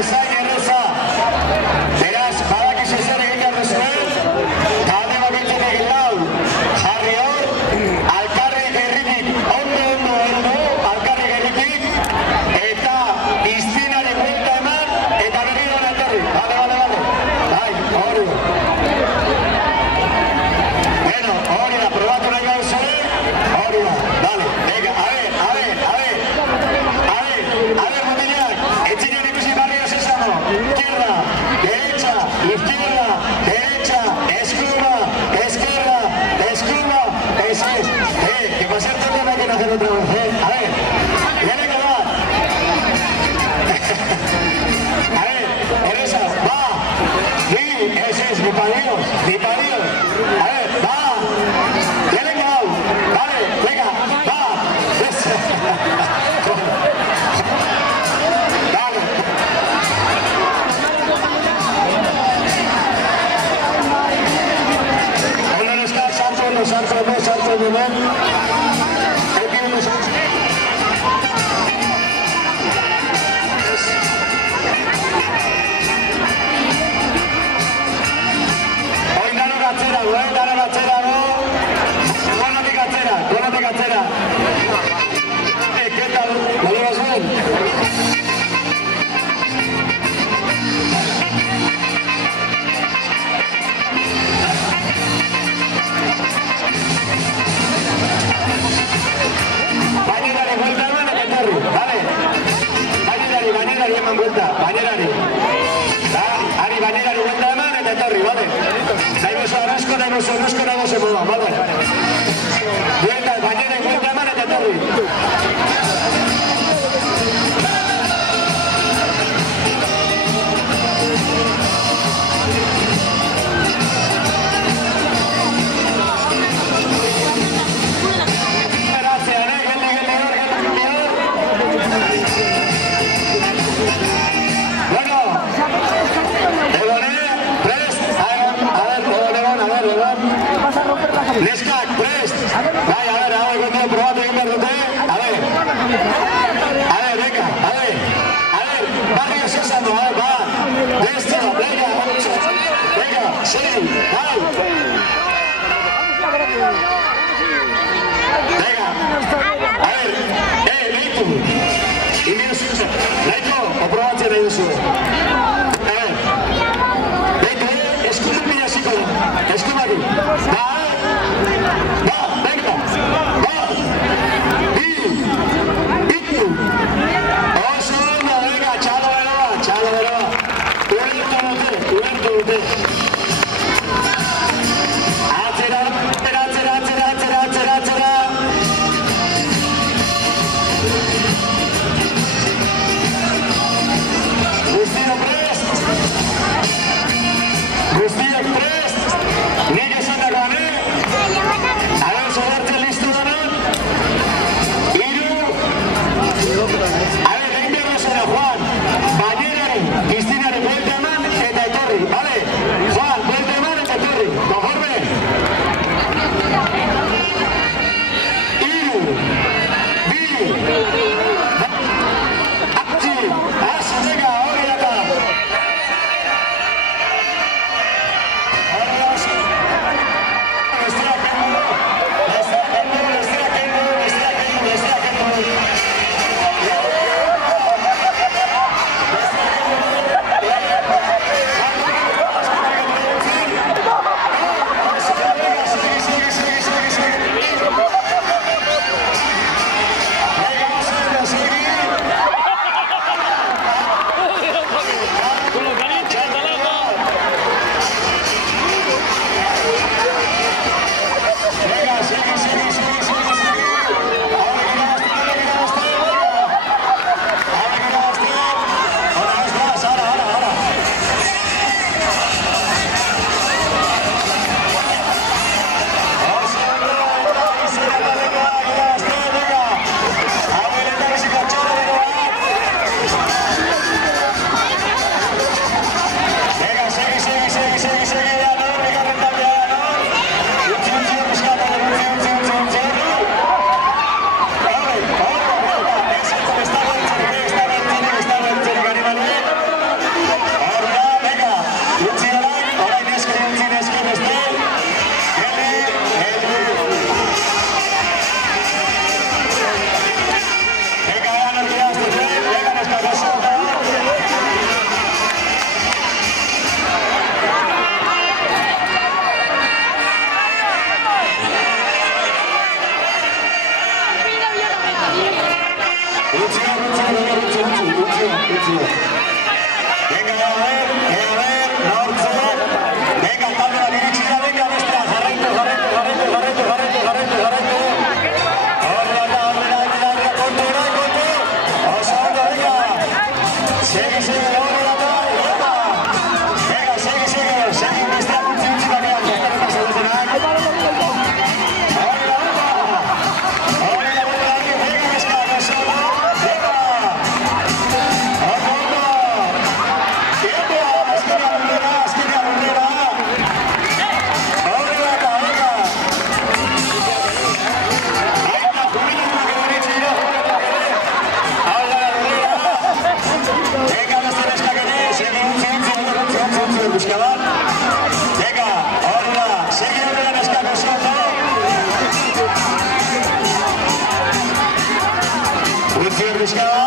bezain erreza. Beraz, badakizu zer egin behar duzuen, talde baketzenek lau jarri hor, alkarri gerritik, ondo heldu, alkarri gerritik, eta izpinari buelta eman, eta berriro etorri. Bale. Bai, hori. Bueno, hori da, probatu nahi gauzuen, hori da, bale, venga, a ver, botillac, etxinen ikusi barrio sesamo, izquierda, derecha, escuba, eso es, que va a ser todo lo que no hacer otra vez, a ver, viene que va, a ver, Teresa, va, sí, eso es, mi padios, a ver, va, viene que va, vale, venga, va, vale. ¿Dónde está Santos? Hoy dano gatzera, no? Gonatik atzera. ¿Qué tal? ¿Lo llevas bien? Bainetari, vuelta eman eta etorri, vale? Bainetari eman vuelta, bainetari, vuelta eman eta etorri, vale? Nahi beso arasko nago se moda, vale? Bainetari, vuelta eman eta etorri. Neskak, prest! Bai, a ver, cuando probatu egin behar dute, a ver, venga, barrio sesamo, va, destra, venga, 8, venga, 6, bai, venga, a ver, leitu, inbio zuzen, leitu, oprobatzen nahi duzu, a ver, leitu, eskumak bila ziko da, eskumaki, va, venga, va, bitu, oso ondo, venga, txalo beroa, ulertu dute, atzera, Buscaba